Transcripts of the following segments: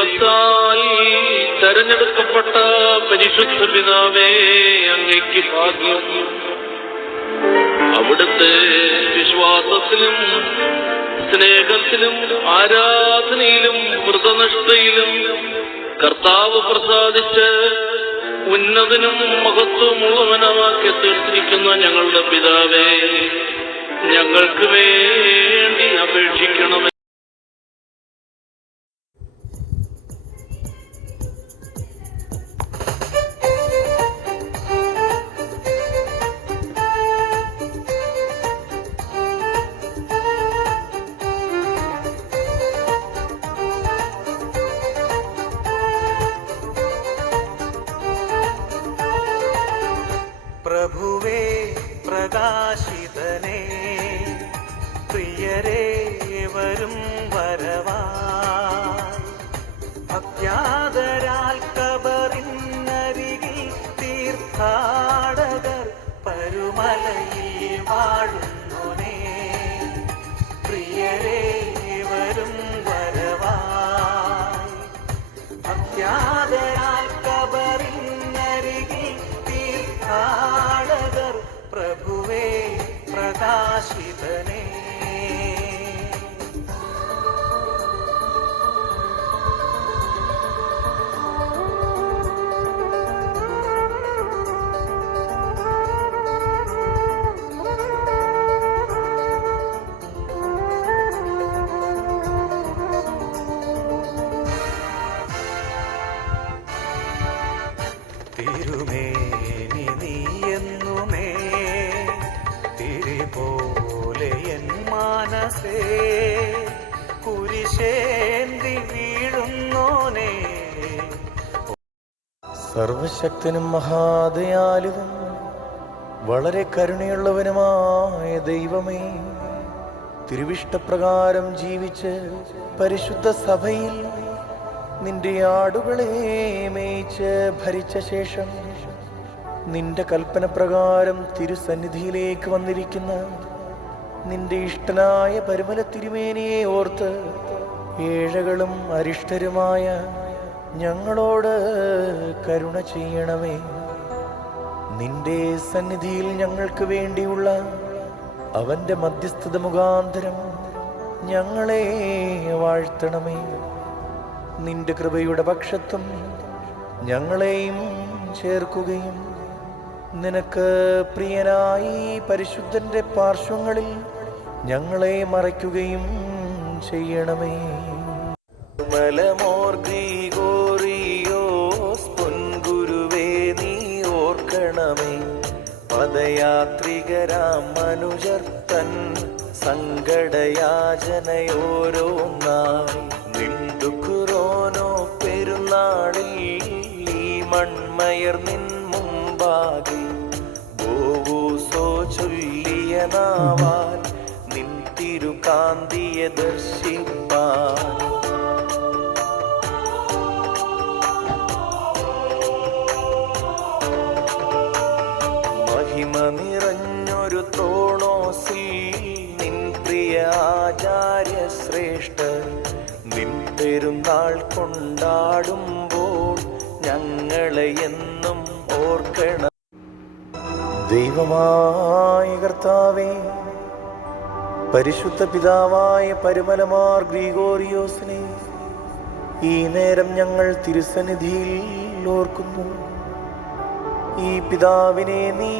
ദൈവത്താൽ തെരഞ്ഞെടുക്കപ്പെട്ട പരിശുദ്ധ പിതാവേ, അങ്ങയ്ക്ക് ഭാഗ്യം. അവിടുത്തെ വിശ്വാസത്തിലും സ്നേഹത്തിലും ആരാധനയിലും വ്രതനിഷ്ഠയിലും കർത്താവ് പ്രസാദിച്ച് ഉന്നതനും മഹത്വമുള്ളവനുമാക്കി തീർത്തിരിക്കുന്ന ഞങ്ങളുടെ പിതാവേ, ഞങ്ങൾക്ക് വേണ്ടി അപേക്ഷിക്കണമേ. പ്രഭുവേ പ്രകാശിതനേ, പ്രിയരേ വരും വരവായി, അജ്ഞാതരാൽ കബറിനരികിൽ തീർത്ഥാടകർ പരുമലയിൽ വാഴുന്നോനേ, പ്രിയരേ വരും വരവായി, അജ്ഞാതരാൽ കബറിനരികിൽ തീർത്ഥാടകർ പ്രഭുവേ പ്രകാശിതനേ. തിരുമേനി നീ എന്നുമേ തിരിപോലെ എൻ മാനസേ, കുരിശേന്തി വീഴുന്നോനേ. സർവശക്തനും മഹാദയാലുവും വളരെ കരുണയുള്ളവനുമായ ദൈവമേ, തിരുവിഷ്ടപ്രകാരം ജീവിച്ച് പരിശുദ്ധ സഭയിൽ നിന്റെ ആടുകളെ മേയിച്ച് ഭരിച്ച ശേഷം നിന്റെ കൽപ്പന പ്രകാരം തിരുസന്നിധിയിലേക്ക് വന്നിരിക്കുന്ന നിന്റെ ഇഷ്ടനായ പരിമല തിരുമേനിയെ ഓർത്ത് ഏഴകളും അരിഷ്ടരുമായ ഞങ്ങളോട് കരുണ ചെയ്യണമേ. നിന്റെ സന്നിധിയിൽ ഞങ്ങൾക്ക് വേണ്ടിയുള്ള അവന്റെ മധ്യസ്ഥത മുഖാന്തരം ഞങ്ങളെ വാഴ്ത്തണമേ. നിന്റെ കൃപയുടെ പക്ഷത്തും ഞങ്ങളെയും ചേർക്കുകയും നിനക്ക് പ്രിയനായി പരിശുദ്ധന്റെ പാർശ്വങ്ങളിൽ ഞങ്ങളെ മറയ്ക്കുകയും ചെയ്യണമേ. മലമോർ ഗ്രിഗോറിയോസ് പൊൻഗുരുവേ, നീ ഓർക്കണമേ. പദയാത്രികരാം മനുജർ തൻ സങ്കടയാചനയോരോന്നായി നിന്ദുക്കുറോനോ പെരുന്നാളിൽ ഈ മൺമയർ നിൻ മുമ്പാകെ ബോവൂസോ ചൊല്ലിയ നാവാൽ നിൻ തിരുകാന്തിയെ ദർശിപ്പാൻ മഹിമ നിറഞ്ഞൊരു ത്രോണോസിൽ നിൻ പ്രിയ ആചാര്യ ശ്രേഷ്ഠർ നിൻ പെരുന്നാൾ കൊണ്ടാടുമ്പോൾ ഞങ്ങളെ എന്നും ഓർക്കണം. ദൈവമായ കർത്താവേ, പരിശുദ്ധ പിതാവായ പരിമലമാർ ഗ്രിഗോറിയോസിനെ ഈ നേരം ഞങ്ങൾ തിരുസന്നിധിയിൽ ഓർക്കുന്നു. ഈ പിതാവിനെ നീ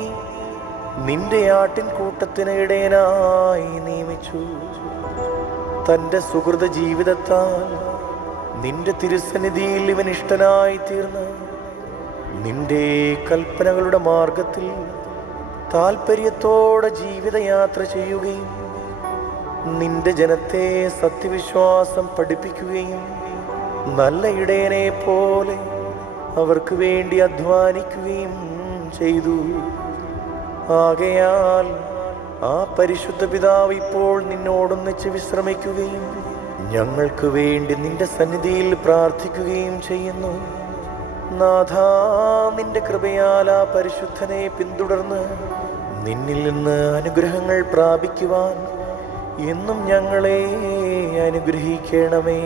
നിന്റെ ആട്ടിൻകൂട്ടത്തിന് ഇടയനായി നിയമിച്ചു. തൻ്റെ സുഹൃത ജീവിതത്താൽ നിന്റെ തിരുസന്നിധിയിൽ ഇവൻ ഇഷ്ടനായി തീർന്ന് നിന്റെ കൽപ്പനകളുടെ മാർഗത്തിൽ താൽപര്യത്തോടെ ജീവിതയാത്ര ചെയ്യുകയും നിന്റെ ജനത്തെ സത്യവിശ്വാസം പഠിപ്പിക്കുകയും നല്ല ഇടയനെ പോലെ അവർക്ക് വേണ്ടി അധ്വാനിക്കുകയും ചെയ്തു. ആകയാൽ ആ പരിശുദ്ധ പിതാവ് ഇപ്പോൾ നിന്നോടൊന്നിച്ച് വിശ്രമിക്കുകയും ഞങ്ങൾക്ക് വേണ്ടി നിന്റെ സന്നിധിയിൽ പ്രാർത്ഥിക്കുകയും ചെയ്യുന്നു. നാഥാ, നിന്റെ കൃപയാൽ ആ പരിശുദ്ധനെ പിന്തുടർന്ന് നിന്നിൽ നിന്ന് അനുഗ്രഹങ്ങൾ പ്രാപിക്കുവാൻ എന്നും ഞങ്ങളെ അനുഗ്രഹിക്കണമേ.